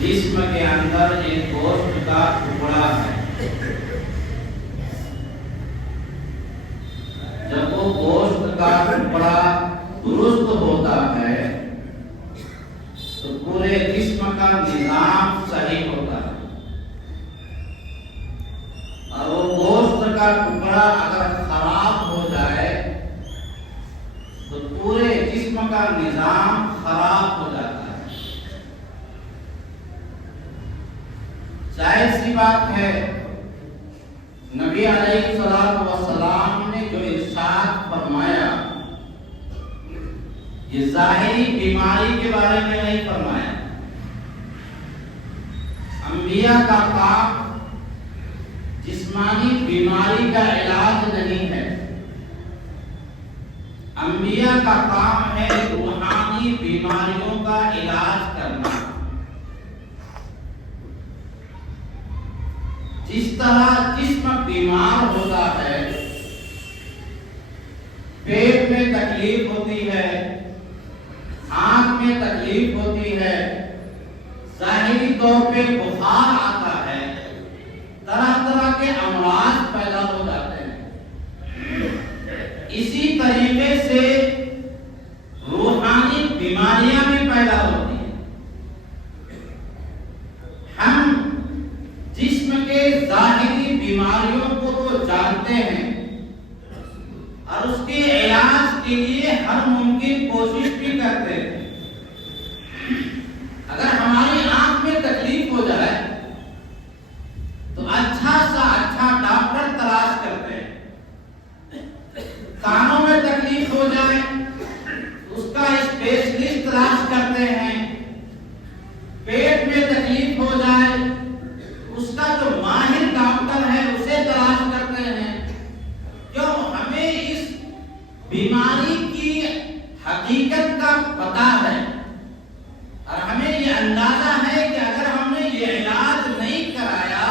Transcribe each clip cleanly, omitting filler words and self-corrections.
جسم کے اندر ایک گوشت کا ٹکڑا ہے، جب وہ گوشت کا ٹکڑا درست ہوتا ہے تو پورے جسم کا نظام صحیح ہوتا ہے، اور وہ گوشت کا ٹکڑا اگر خراب ہو جائے تو پورے جسم کا نظام خراب ہو جاتا ہے۔ ظاہر سی بات ہے، نبی علیہ الصلوۃ والسلام نے جو ارشاد فرمایا یہ ظاہری بیماری کے بارے میں نہیں فرمایا۔ انبیاء کا کام جسمانی بیماری کا علاج نہیں ہے، انبیاء کا کام ہے روحانی بیماریوں کا علاج کرنا۔ جس طرح جسم بیمار ہوتا ہے، پیٹ میں تکلیف ہوتی ہے، آنکھ میں تکلیف ہوتی ہے، ظاہری طور پہ بخار آتا ہے، طرح طرح کے امراض پیدا ہو جاتے ہیں، اسی طریقے سے روحانی بیماریاں بھی پیدا ہوتی ہیں۔ ہم جسم کے ظاہری بیماریوں کو تو جانتے ہیں اور اس کے علاج کے لیے ہر ممکن کوشش بھی کرتے ہیں۔ اگر ہماری آنکھ میں تکلیف ہو جائے تو اچھا سا اچھا ڈاکٹر تلاش کرتے ہیں، کانوں میں تکلیف ہو جائے اس کا اسپیشلسٹ تلاش کرتے ہیں، پیٹ میں تکلیف ہو جائے اس کا جو ماہر ڈاکٹر ہے اسے تلاش کرتے ہیں۔ کیوں؟ ہمیں اس بیماری کی حقیقت کا پتہ ہے اور ہمیں یہ اندازہ ہے کہ اگر ہم نے یہ علاج نہیں کرایا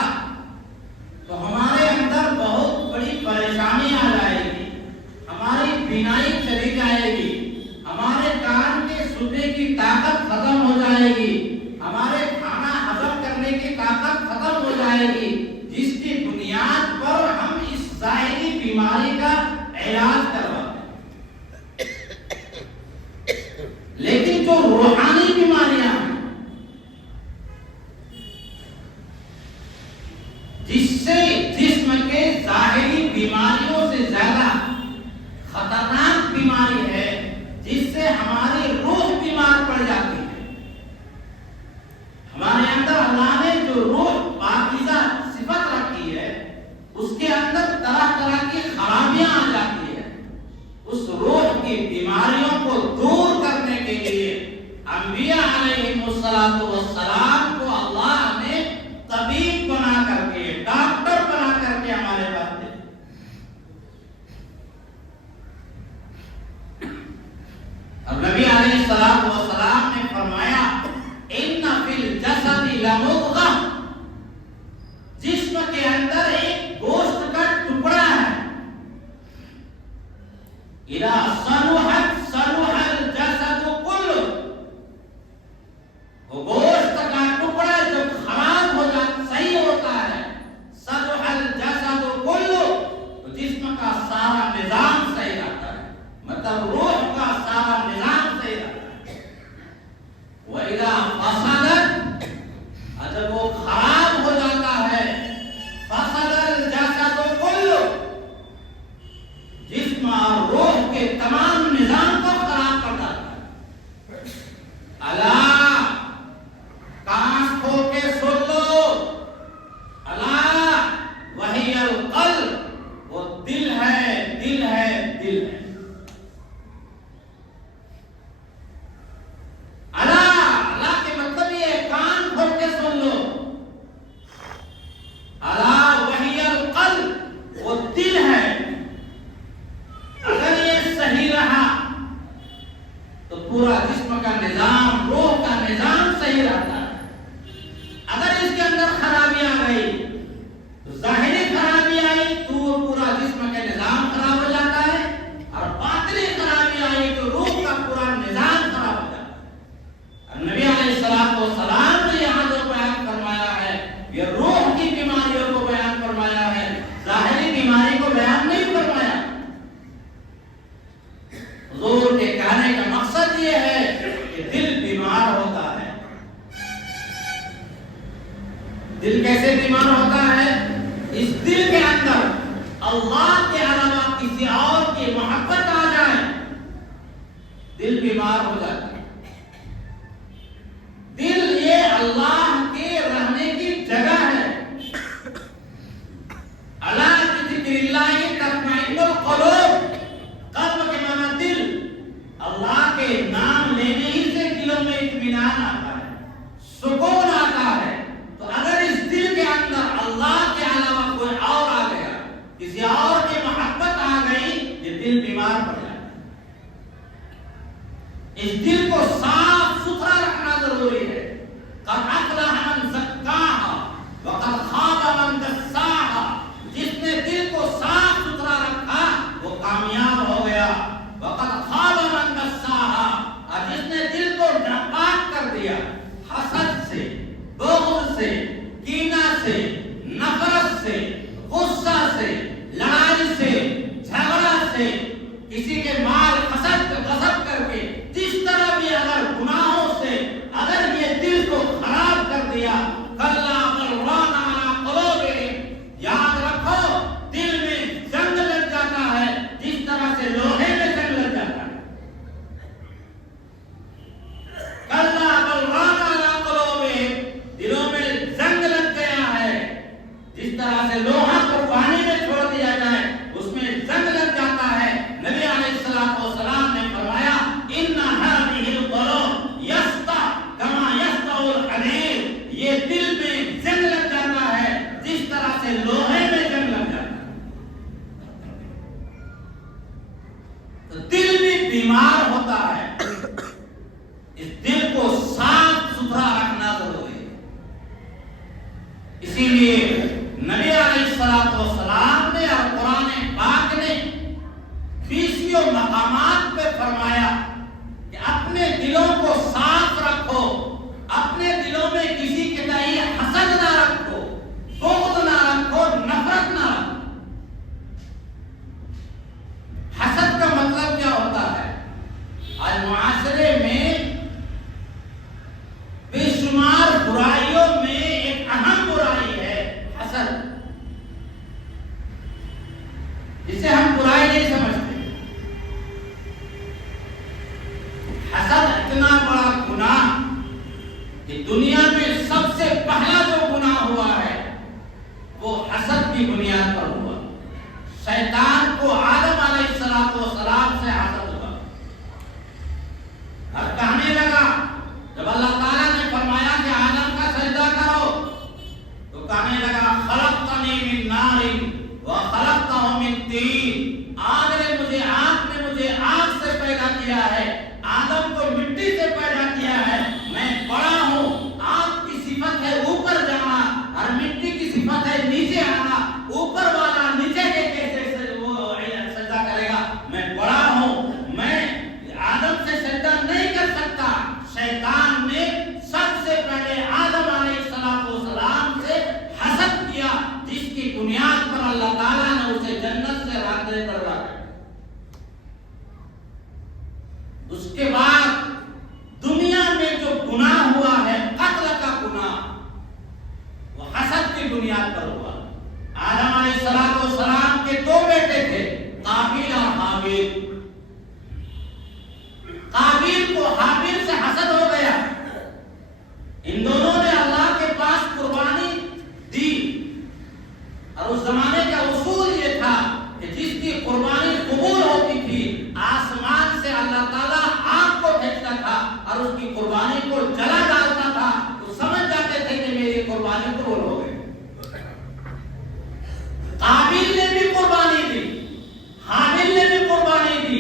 تو ہمارے اندر بہت بڑی پریشانی آ جائے گی، ہماری بینائی چلی جائے گی، ہمارے کان کے سننے کی طاقت ختم ہو جائے گی، ہمارے کھانا ہضم کرنے کی طاقت ختم ہو جائے گی، جس کی بنیاد پر ہم اس ظاہری بیماری کا علاج کرواتے ہیں۔ لیکن جو روحانی بیماریاں ہیں جس سے جسم کے ظاہری بیماریوں سے زیادہ خطرناک بیماری بیماری ہے جس سے ہماری روح بیمار پڑ جاتی ہے. ہمارے اندر اللہ نے جو روح پاکیزہ صفت رکھی ہے اس کے اندر طرح طرح کی خرابیاں آ جاتی ہے. اس روح کی بیماریوں کو دور کرنے کے لیے انبیاء علیہم السلام کو اللہ نے طبیب بنا کر کے, ڈاکٹر بنا کر کے ہمارے پاس دے. اور نبی علیہ السلام نے فرمایا ان فی الجسد لمضغہ, جسم کے اندر ایک گوشت کا ٹکڑا ہے. اذا صلحت صلح الجسد کلہ, وہ گوشت کا ٹکڑا جو خراب ہو جاتا صحیح ہوتا ہے, صلح الجسد کلہ, تو جسم کا سارا نظام صحیح رہتا ہے, مطلب روح کا سارا نظام صحیح رہتا ہے. وَإِذَا فَسَدَتْ, جب وہ خراب ہو جاتا ہے, فَسَدَ الْجَسَدُ كُلُّهُ, جسم اور روح کے تمام نظام کو خراب کر دیتا ہے. اللہ, کان کھول کے سن لو, اللہ وہی القلب, وہ دل ہے, دل ہے, دل ہے. اللہ کے مطلب یہ کان کھول کے سن لو, اللہ وہی القلب, وہ دل ہے. اگر یہ صحیح رہا تو پورا جسم کا نظام, روح کا نظام صحیح رہتا ہے. اگر اس کے اندر خرابی آ گئی تو ظاہری خرابی آئی تو پورا جسم کا نظام خراب ہو جاتا ہے, اور باطنی خرابی آئی تو روح کا پورا نظام خراب ہو جاتا ہے. نبی علیہ السلام نے یہاں جو بیان فرمایا ہے یہ روح کی بیماریوں کو بیان فرمایا ہے, ظاہری بیماری کو بیان نہیں فرمایا. حضور کے کہنے کا مقصد یہ ہے کہ دل بیمار ہوتا ہے. دل کیسے بیمار ہوتا ہے؟ اس دل کے اندر اللہ کے علاوہ کسی اور کی محبت آ جائے, دل بیمار ہو جاتا ہے. دل یہ اللہ کے رہنے کی جگہ ہے. اللہ کی ذکر اللہ تطمئن القلوب, قلب کے معنی دل. اللہ کے نام لینے ہی سے دلوں میں اطمینان آتا ہے, سکون آتا ہے. تو اگر اس دل کے اندر اللہ کے علاوہ کوئی اور آ گیا, کسی اور کی محبت آ گئی, یہ دل بیمار پڑ جاتا ہے. اس دل کو صاف ستھرا رکھنا ضروری ہے. قد افلح من زکاها وقد خاب من دساها, جس نے دل کو صاف ستھرا رکھا وہ کامیاب ہو گیا. وقد خاب من دساها, اور جس نے دل کو ناپاک کر دیا حسد سے, بغض سے, کینہ سے, نفرت سے, غصہ سے, لڑائی سے, جھگڑا سے, کسی کے مال حسد غصب کر کے, جس طرح بھی اگر گناہوں سے اگر یہ دل کو خراب کر دیا, کلا بل ران علی قلوبہم, یاد رکھو دل میں زنگ لگ جاتا ہے جس طرح سے لوہے میں زنگ لگ جاتا ہے. کلا بل ران علی قلوبہم, دلوں میں زنگ لگ گیا ہے. جس طرح سے لوہا کو پانی میں چھوڑ دیا جائے اس میں زنگ لگ جاتا ہے. نبی علیہ السلام نے فرمایا ان هذه القلوب یسطع کما یسطع الحدید, یہ دل میں زنگ لگ جاتا ہے جس طرح سے لوہے میں زنگ لگ جاتا ہے. تو دل بھی بیمار ہوتا ہے. اس دل کو صاف ستھرا رکھنا ضروری ہے. اسی لیے نبی علیہ السلام نے اور قرآن پاک نے 20 مقامات پہ فرمایا کہ اپنے دلوں کو صاف رکھو, اپنے دلوں میں کسی کے تئیں حسد نہ رکھو, بغض نہ رکھو, نفرت نہ رکھو. حسد کا مطلب کیا ہوتا ہے؟ آج اتنا بڑا گناہ کہ دنیا میں سب سے پہلا جو گناہ ہوا ہے وہ حسد کی بنیاد پر ہوا. شیطان کو آدم علیہ السلام سے حسد ہوا اور کہنے لگا، جب اللہ تعالیٰ نے فرمایا کہ آدم کا سجدہ کرو تو کہنے لگا خلقتنی من نار وخلقتہ من طین، آگ نے مجھے آگ سے پیدا کیا ہے، آدم کو مٹی سے پیدا کیا ہے، میں بڑا ہوں. آگ کی صفت ہے اوپر جانا اور مٹی کی صفت ہے نیچے آنا. اوپر والا نیچے کے کیسے وہ سجدہ کرے گا؟ میں بڑا ہوں، میں آدم سے سجدہ نہیں کر سکتا. شیطان نے سب سے پہلے آدم علیہ السلام سے حسد کیا، جس کی بنیاد پر اللہ تعالیٰ نے اسے جنت سے راندے کر رکھا. اس کے بعد دنیا میں جو گناہ ہوا ہے قتل کا گناہ، وہ حسد کی بنیاد پر ہوا. آدم علیہ السلام کے دو بیٹے تھے، قابیل اور حابیل. قابیل کو حابیل سے حسد ہو گیا. ان دونوں نے اللہ کے پاس قربانی دی اور اس زمانے کا اصول یہ تھا کہ جس کی قربانی قبول ہوتی تھی آسمان سے اللہ تعالیٰ آگ کو بھیجتا تھا اور اس کی قربانی کو جلا ڈالتا تھا. تو سمجھ جاتے تھے کہ میری قربانی قبول ہو گئی. قابیل نے بھی قربانی دی، حابیل نے بھی قربانی دی،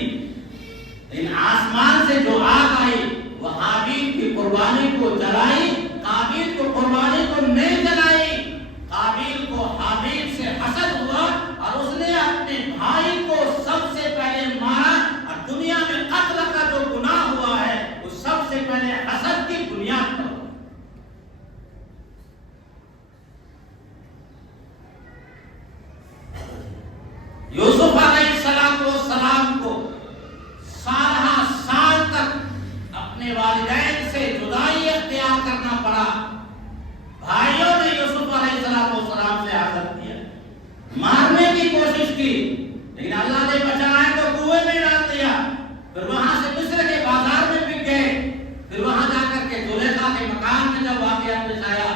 لیکن آسمان سے جو آگ آئی وہ حابیل کی قربانی کو جلائی، قابیل کو قربانی کو نہیں جلائی. قابیل کو حابیل سے حسد ہوا اور اس نے اپنے بھائی کو سب سے پہلے مارا. اور دنیا میں قتل کا جو گناہ ہوا ہے وہ سب سے پہلے حسد کی بنیاد پر. یوسف علیہ السلام کو سالہ سال تک اپنے والدین سے جدائی اختیار کرنا پڑا. بھائیوں نے یوسف علیہ السلام سے حسد کیا، مارنے کی کوشش کی، لیکن اللہ نے بچایا تو کنویں میں ڈال دیا. پھر وہاں سے مصر کے بازار میں بک گئے. پھر وہاں جا کر کے زلیخا کے مکان میں جب واقعہ پیش آیا،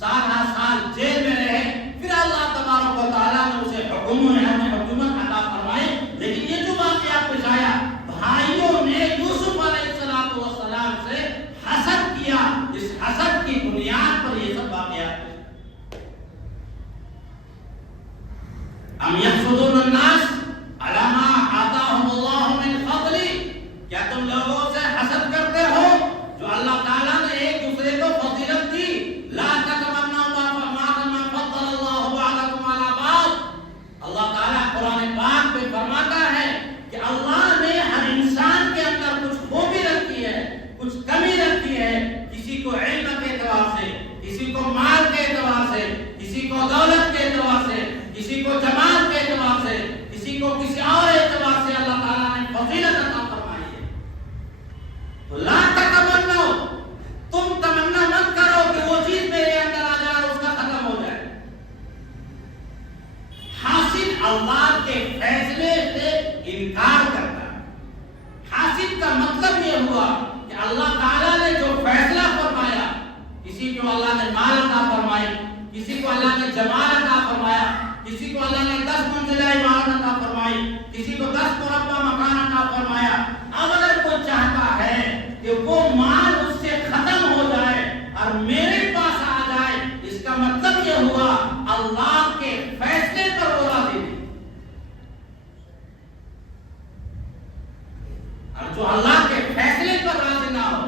سالہ سال جیل میں رہے. پھر اللہ تبارک و تعالیٰ نے اسے حکومت عطا فرمائی. لیکن یہ جو واقعہ پیش آیا، بھائیوں نے یوسف علیہ السلام سے حسد کیا. اس حسد کی بنیاد پر یہ سب واقعات. ام یحسدون الناس علی ما آتاہم اللہ من فضل، کیا تم لوگوں سے حسد کرتے ہو جو اللہ تعالیٰ نے ایک دوسرے کو فضیلت دی؟ لا تتمنوا ما فضل اللہ بعضکم علی بعض. اللہ تعالیٰ قرآن پاک میں فرماتا ہے کہ اللہ نے ہر انسان کے اندر کچھ خوبی رکھی ہے، کچھ کمی رکھی ہے. کسی کو علم کے اعتبار سے، کسی کو مال کے اعتبار سے، کسی کو دولت کے اعتبار سے، کسی کو جمال کے اعتبار سے، کسی کو کسی اور اعتبار سے اللہ تعالیٰ نے فضیلت عطا فرمائی ہے. تو لا تتمنوا، تم تمنا مت کرو کہ وہ چیز میرے اندر آ جائے اور اس کا ختم ہو جائے. حاسد اللہ کے فیصلے سے انکار کرتا ہے. حاسد کا مطلب یہ ہوا کہ اللہ تعالیٰ نے جو فیصلہ فرمایا، کسی کو اللہ نے مال عطا فرمائی، کسی کو اللہ نے جمال عطا فرمایا، کسی کو اللہ نے 10 منزلہ عمارت عطا فرمائی، کسی کو 10 مربع مکان عطا فرمایا. اب اگر کوئی چاہتا ہے کہ وہ مال اس سے ختم ہو جائے اور میرے پاس آ جائے، اس کا مطلب یہ ہوا اللہ کے فیصلے پر وہ راضی نہیں. اور جو اللہ کے فیصلے پر راضی نہ ہو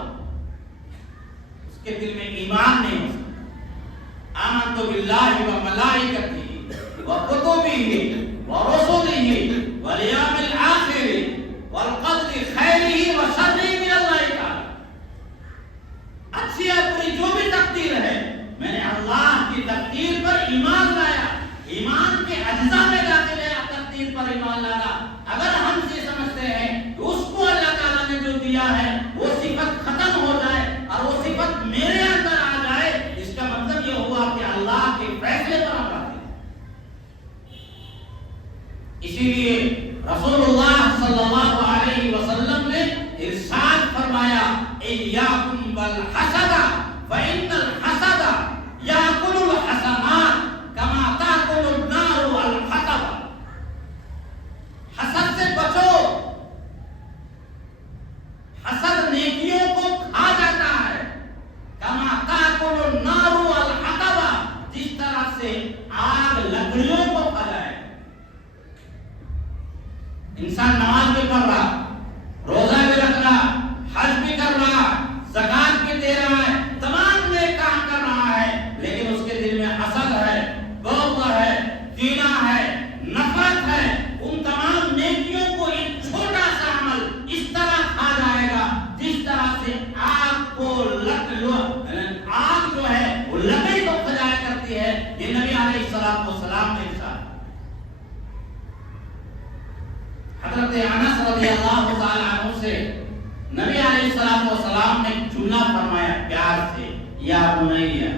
اس کے دل میں ایمان نہیں ہو سکتا. آمنت باللہ و ملائکتہ و کتبہ و رسلہ والیوم الآخر والقدر خیرہ و شرہ من اللہ تعالی. اچھی اور بری جو بھی تقدیر ہے، میں نے اللہ کی تقدیر پر ایمان لایا. ایمان کے اجزاء میں داخل ہے تقدیر پر ایمان لانا. اگر ہم یہ سمجھتے ہیں کہ اس کو اللہ تعالیٰ نے جو دیا ہے وہ صفت ختم ہو جائے اور وہ صفت میرے اندر آ جائے، اس کا مطلب یہ ہوا کہ اللہ کے فیصلے پر ہم راضی ہیں. اسی لیے رسول اللہ صلی اللہ علیہ وسلم نے ارشاد فرمایا فرمایا ایاکم والحسد فإن الحسد یاکل الحسنات کما تاکل النار الحطب. حسد سے بچو. حسد نیکیوں کو کھا جاتا ہے. کما تاکل النار الحطب, جس طرح سے آگ لکڑیوں کو کھا جائے. انسان نماز بھی پڑھ رہا, روزہ بھی رکھ رہا, حج بھی کر رہا, زکات بھی دے رہا ہے, تمام نیک کام کر رہا ہے, لیکن اس کے دل میں حسد ہے, بغض ہے, کینہ ہے, نفرت ہے. ان تمام نیکیوں کو ایک چھوٹا سا عمل اس طرح کھا جائے گا جس طرح سے آگ کو آگ جو ہے وہ لکڑی کو کھجایا کرتی ہے. یہ نبی علیہ السلام نے ارشاد. حضرت انس رضی اللہ تعالی عنہ سے نبی علیہ السلام نے جملہ فرمایا پیار سے, یا بنیا,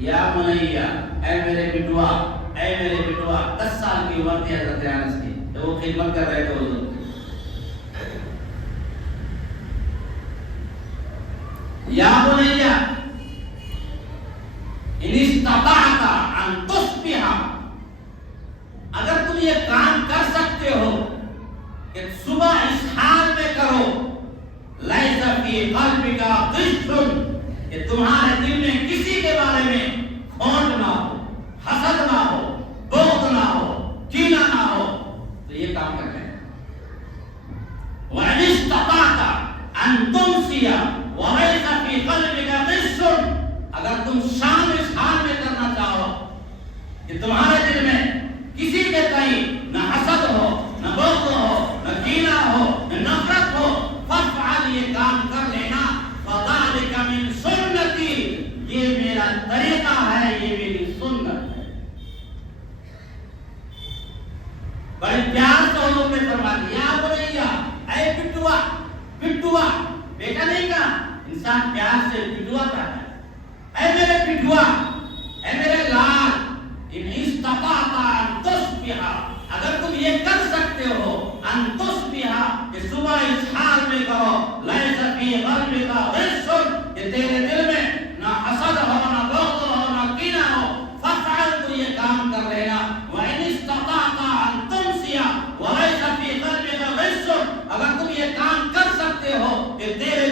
یا بنیا, اے میرے بیٹوا, اے میرے بیٹوا. 10 سال کی عمر تھی حضرت انس کی, تو وہ خدمت کر رہے تھے حضور کی. یا بنیا ان استطعت ان تصبح, اگر تم یہ کام کر سکتے ہو کہ صبح اس حال میں کرو, لیس فی قلبک غش, کہ تمہارے دل میں کسی کے بارے میں کھوٹ نہ ہو, حسد نہ ہو, بغض نہ ہو, کینہ نہ ہو, تو یہ کام کرنا ہے. وَإِنِ اسْتَطَعْتَ أَن تُمْسِيَ وَلَيْسَ فِي قَلْبِكَ غِشٌّ, اگر تم شام اس حال میں کرنا چاہو کہ تمہارے دل میں کسی کے تئیں نہ حسد ہو, نہ بغض ہو, نہ کینہ ہو, نہ نفرت ہو, فَافْعَلْ, یہ کام کر لینا. فَذَلِكَ مِن سُنَّتِي, یہ میرا طریقہ ہے, یہ میری سنت ہے. بڑے پیار سے حضور نے فرما دیا, بنیا, اے بٹوا, بٹوا, بیٹا نہیں کہا, انسان پیار سے بٹوا کہتا ہے. اے میرے بٹوا, اے میرے لال, ان استطعت ان تصبح, اگر تم یہ کر سکتے ہو, ان تصبح, کہ صبح اس حال میں کرو, لیس فی قلبک غش, کہ تیرے دل میں نہ حسد ہو, نہ بغض ہو, نہ کینہ ہو, فافعل, تو یہ کام کر لینا. وَإِنِ اسْتَطَعْتَ أَن تُمْسِيَ وَلَيْسَ فِي قَلْبِكَ غِشٌّ, اگر تم یہ کام کر سکتے ہو کہ تیرے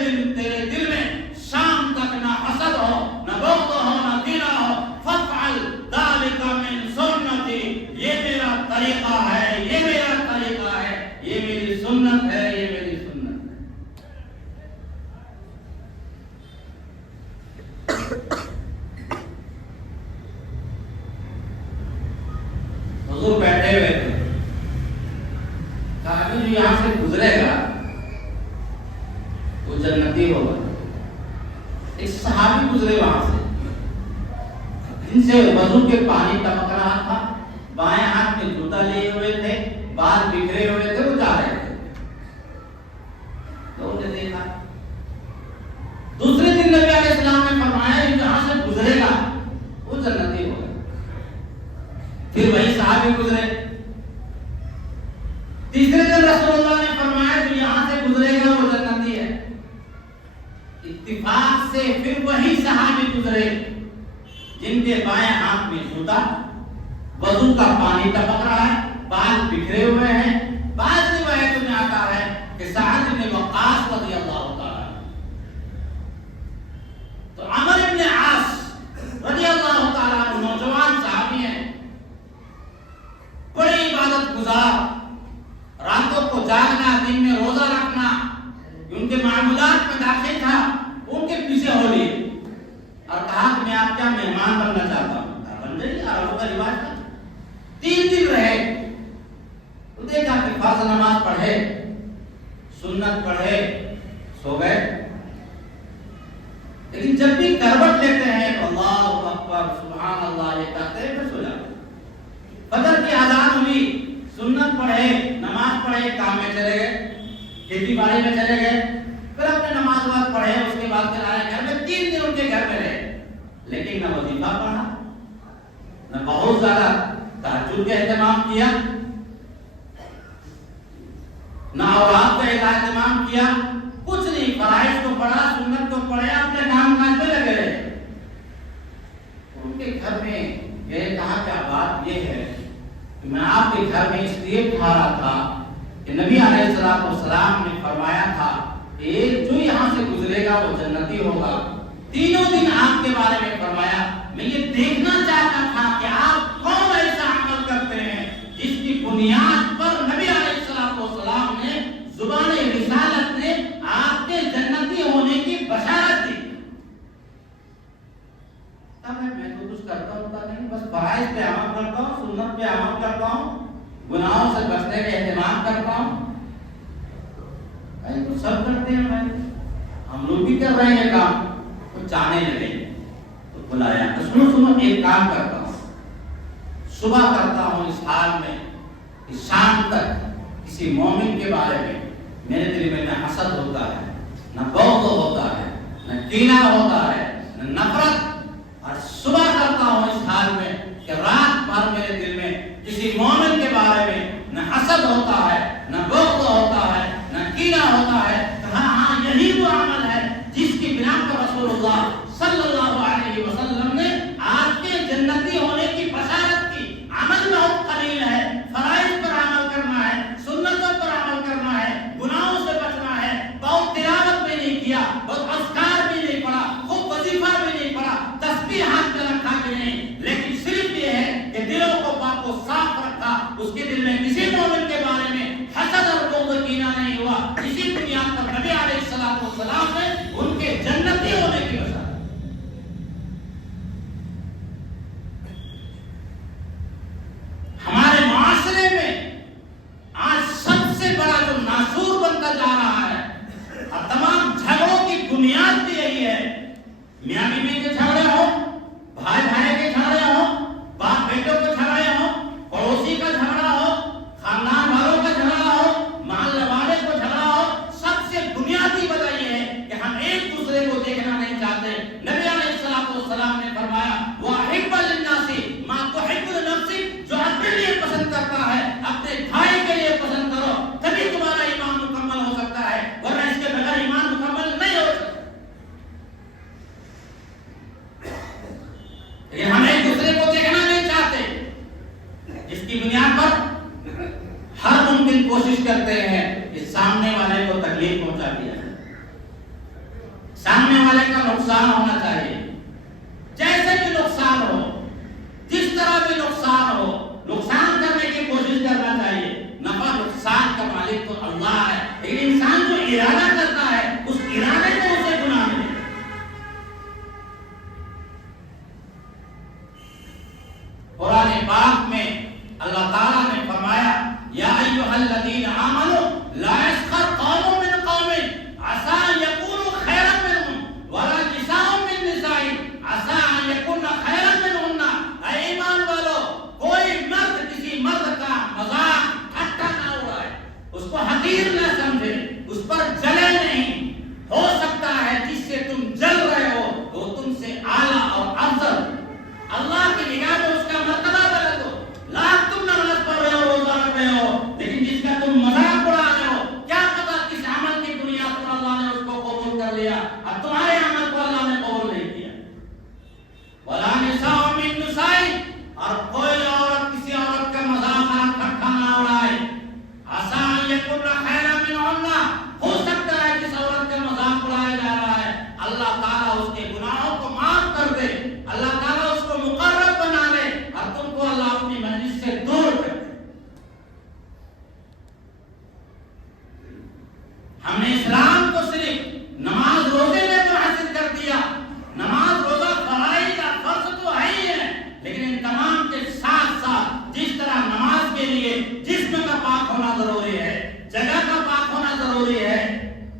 دل میں شام تک نہ حسد ہو, نہ بغض ہو, نہ کینہ ہو, فافعل ذَلِكَ مِن سُنَّتِي, یہ میرا طریقہ ہے, یہ میرا طریقہ ہے, یہ میری سنت ہے, یہ میری سنت ہے. حضور بیٹھے ہوئے تھے, کہا جو یہاں سے گزرے گا وہ جنتی ہوگا. ایک صحابی گزرے وہاں سے, جن سے وضو کے پانی ٹپک رہا تھا, بائیں ہاتھ میں جوتا لیے ہوئے تھے, بال بکھرے ہوئے تھے, وہ جا رہے تھے. تو انہوں نے دیکھا. دوسرے دن نبی علیہ السلام نے فرمایا جہاں سے گزرے گا وہ جنتی ہوگا. پھر وہی صحابی گزرے. تیسرے دن رسول اللہ نے فرمایا جو یہاں سے گزرے گا وہ جنتی ہے. اتفاق سے پھر وہی صحابی گزرے جن کے بائیں ہاتھ میں جوتا, وضو کا پانی ٹپک رہا ہے, بال بکھرے ہوئے ہیں. بعض روایتوں میں آتا ہے کہ سعد بن وقاص رضی اللہ تعالی, تو عمر بن عاص رضی اللہ تعالی نوجوان صحابی ہیں, بڑی عبادت گزار, راتوں کو جاگنا, دن میں روزہ رکھنا ان کے معمولات میں داخل تھا. ان کے پیچھے ہو لیے اور کہا کہ میں آپ کا مہمان بننا چاہتا ہوں. بن گئی, عربوں کا رواج تھا. 3 دن رہے تو دیکھا کہ فرض نماز پڑھے, سنت پڑھے, سو گئے. لیکن جب بھی کروٹ لیتے ہیں تو اللہ اکبر سبحان اللہ یہ کہتے ہیں, پھر سو جاتے. فجر کی اذان ہوئی, سنت پڑھے, نماز پڑھے, کام میں چلے گئے, کھیتی باڑی میں چلے گئے, پھر اپنے نماز وقت پڑھے, اس کے بعد پھر آئے گھر میں. 3 دن ان کے گھر میں رہے, لیکن نہ وظیفہ پڑھا, نہ بہت زیادہ تہجد کا اہتمام کیا, نہ اولاد کا اہتمام کیا, کچھ نہیں. فرائض کو کے گھر میں اس لیے کھا رہا تھا کہ نبی علیہ السلام نے فرمایا تھا ایک جو یہاں سے گزرے گا وہ جنتی ہوگا. تینوں دن آپ کے بارے میں فرمایا. میں یہ دیکھنا چاہتا تھا کہ آپ کون ایسا عمل کرتے ہیں جس کی بنیاد پر نبی علیہ السلام نے زبان رسالت نے آپ کے جنتی ہونے کی بشارت دی. میں تو کچھ کرتا ہوتا نہیں, بس فرائض پہ عمل کرتا ہوں, سنت پہ عمل کرتا ہوں, گناہوں سے بچنے کا اہتمام کرتا ہوں. تو سب کرتے ہیں, ہم لوگ بھی کر رہے ہیں کام. تو جانے لگے تو بلایا, سنو ایک کام کرتا ہوں, صبح کرتا ہوں اس حال میں کہ شام تک کسی مومن کے بارے میں میرے دل میں نہ حسد ہوتا ہے, نہ بغض ہوتا ہے, نہ کینہ ہوتا ہے, نہ نفرت. اور صبح کرتا ہوں اس حال میں کہ رات بھر میرے دل میں کسی مومن کے بارے میں نہ حسد ہوتا ہے, نہ بغض ہوتا ہے, نہ کینہ ہوتا ہے. ہاں یہی وہ عمل ہے جس کی بنا پر رسول اللہ صلی اللہ علیہ وسلم نے آپ کے جنتی ہونے کی بشارت کی. عمل بہت قلیل ہے, فرائض پر عمل کرنا ہے, سنتوں پر عمل کرنا ہے, گناہوں سے بچنا ہے. بہت تلاوت بھی نہیں کیا, بہت اذکار بھی نہیں پڑھا, خوب وظیفہ بھی نہیں پڑھا, تسبیح ہاتھ میں رکھا بھی نہیں, لیکن صرف یہ ہے کہ دلوں کو پاک و صاف رکھا. اس کے دل میں کسی مومن کے بارے میں حسد اور بغض کینہ نہیں ہوا. اسی بنیاد پر نبی علیہ السلام نے ان کے جنتی ہونے کی بشارت. ہمارے معاشرے میں آج سب سے بڑا جو ناسور بنتا جا رہا ہے اور تمام جھگڑوں کی بنیاد بھی یہی ہے. میاں بیوی کے جھگڑے ہوں, بھائی بھائی کے جھگڑے ہوں, باپ بیٹوں کے جھگڑے ہوں, پڑوسی کا جھگڑا ہو, خاندان والوں کا جھگڑا ہو, محلے والے کو جھگڑا ہو, سب سے بنیادی وجہ یہ ہے کہ ہم ایک دوسرے کو دیکھنا نہیں چاہتے. نبی علیہ السلام نے فرمایا وَأَحِبَّ لِلنَّاسِ مَا تُحِبُّ لِنَفْسِكَ, جو اپنے لیے پسند کرتا ہے اپنے بھائی کے لیے پسند کرو, تبھی تمہارا ایمان مکمل ہو سکتا ہے, ورنہ اس کے بغیر ایمان مکمل نہیں ہو سکتا. لیکن ہم ایک دوسرے کو دیکھنا نہیں چاہتے, جس کی بنیاد پر ہر ممکن کوشش کرتے ہیں کہ سامنے والے کو تکلیف پہنچا دیا جائے, سامنے والے کا نقصان ہونا چاہیے. جیسے بھی نقصان ہو, جس طرح بھی نقصان ہو, نقصان کرنے کی کوشش کرنا چاہیے. نفع نقصان کا مالک تو اللہ ہے, لیکن انسان جو ارادہ کرتا ہے اس ارادے کو اسے گناہ ملے. قرآن پاک میں اللہ تعالیٰ نے فرمایا یا ایھا الذین آمنوا لا یسخر قوم من قوم عسى ان یکونوا خیرا منهم ولا نساء من نساء عسى ان یکن خیرا منهن. اے ایمان والو, کوئی مرد کسی مرد کا مذاق ٹھٹا نہ اڑائے, اس کو حقیر نہ سمجھے, اس پر جلے نہیں. ہو سکتا ہے جس سے تم جل رہے ہو وہ تم سے اعلیٰ اور افضل, اللہ کی نگاہ میں اس کا مرتبہ بلند ہو. لاکھ تم نماز پڑھ رہے ہو, روزہ رکھ رہے ہو, لیکن جس کا تم مذاق اڑا رہے ہو, کیا پتا کس عمل کی بنیاد پر اللہ نے اس کو قبول کر لیا اور تمہارے عمل کو اللہ نے قبول نہیں کیا. وَلَا نِسَاءٌ مِّن نِسَاءٍ, اور کوئی عورت کسی عورت کا مذاق اور ٹھٹھا نہ اڑائے. عَسَىٰ أَن يَكُنَّ خَيْرًا مِّنْهُنَّ, ہو سکتا ہے جس عورت کا مذاق اڑایا جا رہا ہے اللہ تعالیٰ اس کے گناہوں کو معاف کر دے, اللہ تعالیٰ اس کو مقرب بنا لے اور تم کو اللہ اپنی مجلس سے دور کر دے. ہم نے اسلام کو صرف نماز روزے میں منحصر کر دیا. نماز روزہ فرائض کا فرض تو ہے ہی ہے, لیکن ان تمام کے ساتھ ساتھ جس طرح نماز کے لیے جسم کا پاک ہونا ضروری ہے, جگہ کا پاک ہونا ضروری ہے,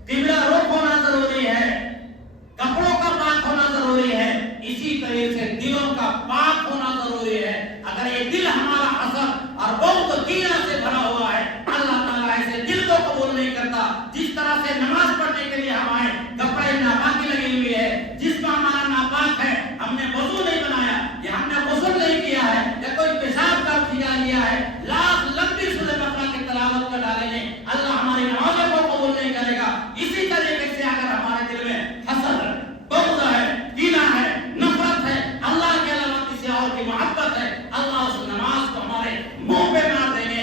قبلہ رخ ہونا ضروری ہے, کپڑوں کا پاک ہونا ضروری ہے, اسی طرح سے دلوں کا پاک ہونا ضروری ہے. اگر یہ دل ہمارا حسد اور بغض کینہ سے بھرا ہوا ہے, اللہ تعالیٰ ایسے دل کو قبول نہیں کرتا. جس طرح سے نماز پڑھنے کے لیے ہمارے کپڑے ناپاکی لگی ہوئی ہے, جسم ہمارا ناپاک ہے, ہم نے وضو نہیں بنایا, یا ہم نے غسل نہیں کیا ہے, یا کوئی پیشاب کا کھجا لیا ہے, لاکھ لمبی سورۃ بقرہ کی تلاوت کر ڈالیں گے, اللہ ہماری نمازوں کو قبول نہیں کرے گا. اسی طریقے سے اگر ہمارے دل میں حسد ہے, بغض ہے, کینہ ہے, نفرت ہے, اللہ کے علاوہ کسی اور کی محبت ہے, اللہ اس نماز کو ہمارے منہ پہ مار دیں گے,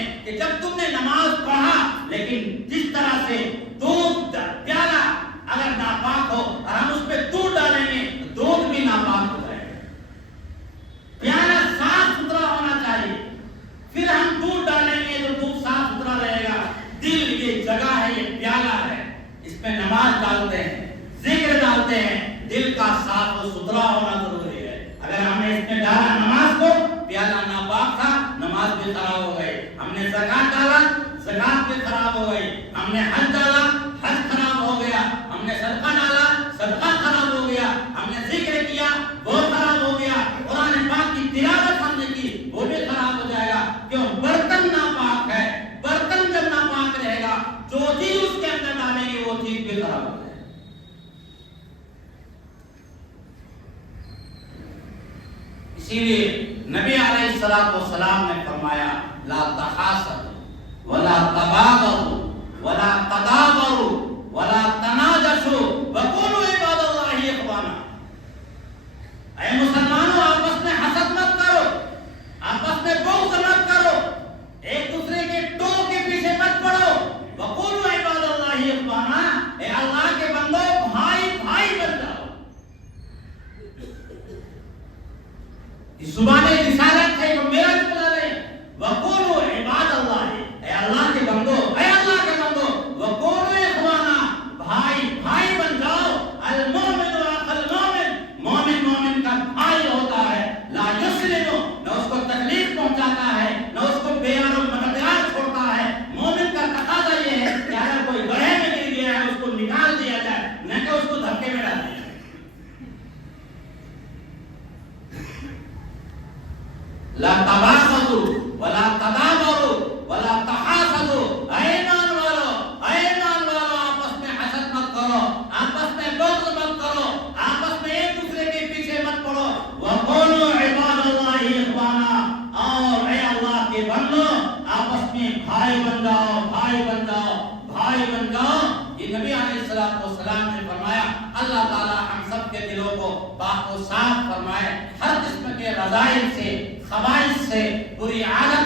اس میں نماز ڈالتے ہیں، ذکر ڈالتے ہیں، دل کا صاف و ستھرا ہونا ضروری ہے۔ اگر ہم نے اس میں ڈالا نماز کو، پیالہ ناپاک تھا، نماز بھی خراب ہو گئی۔ ہم نے زکات ڈالا، زکات بھی خراب ہو گئی۔ ہم نے حج ڈالا، حج خراب ہو گیا۔ ہم نے صدقہ ڈالا، صدقہ خراب ہو گیا۔ ہم نے ذکر کیا، وہ خراب ہو گیا۔ قرآن پاک کی تلاوت ہم نے کی، وہ بھی خراب ہو جائے گا۔ کیوں؟ برتن ناپاک ہے۔ برتن جب ناپاک رہے گا، جو چیز اس کے اندر ڈالیں گے وہ چیز بھی خراب ہو جائے گا۔ اسی لیے نبی علیہ السلام نے فرمایا لا تحاسدوا ولا تباغضوا ولا تدابروا ولا تناجشوا وكونوا عباد الله اخوانا۔ اے مسلمانوں، آپس میں حسد مت کرو، آپس میں بغض مت کرو، ایک دوسرے کے ٹول کے پیچھے مت پڑو۔ وكونوا عباد الله اخوانا، اے اللہ کے بندو بھائی بھائی بن جاؤ۔ زبان رسالت ہے جو میرا چلا رہے وَقُولُوا عِبَادَ اللَّهِ، اے اللہ کے بندو، اے اللہ کے بندو، وَقُولُوا اِخْوَانَا، بھائی بھائی بن جاؤ۔ الْمُؤْمِنُ أَخُو الْمُؤْمِنِ، مومن مومن کا بھائی ہوتا ہے۔ لا يُسْلِمُ، نہ اس کو تکلیف پہنچاتا ہے، نہ اس کو بے یار و مددگار چھوڑتا ہے۔ مومن کا تقاضا یہ ہے کہ اگر کوئی گڑھے میں گر گیا ہے اس کو نکال دیا جائے، نہ کہ اس کو دھکے میں ڈال دیا جائے۔ لا تباغضوا ولا تدابروا ولا تحاسدوا، اے ایمان والو آپس میں حسد مت کرو، آپس میں بغض مت کرو، آپس میں ایک دوسرے کے پیچھے مت پڑو۔ وَقُولُوا عِبَادَ اللَّهِ إِخْوَانًا، اور اے اللہ کے بندو آپس میں بھائی بن جاؤ، بھائی بن جاؤ، بھائی بن جاؤ۔ یہ نبی علیہ السلام نے فرمایا۔ اللہ تعالی ہم سب کے دلوں کو پاک و صاف فرمائے، ہر قسم کے رذائل سے، خبائث سے، بری عادت